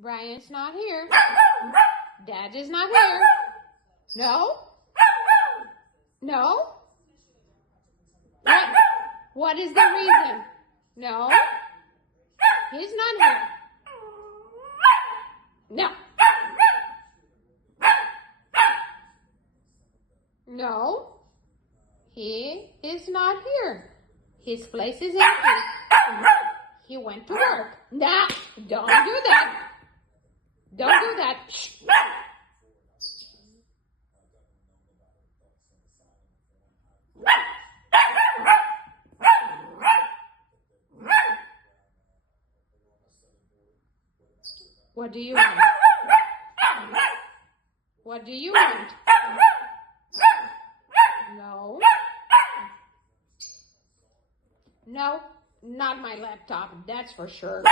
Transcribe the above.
Brian's not here. Dad is not here. No? No? What is the reason? No? He's not here. No. No. He is not here. His place is empty. He went to work. Nah, don't do that. Don't do that. Shh. What do you want? What do you want? No. No, not my laptop, that's for sure.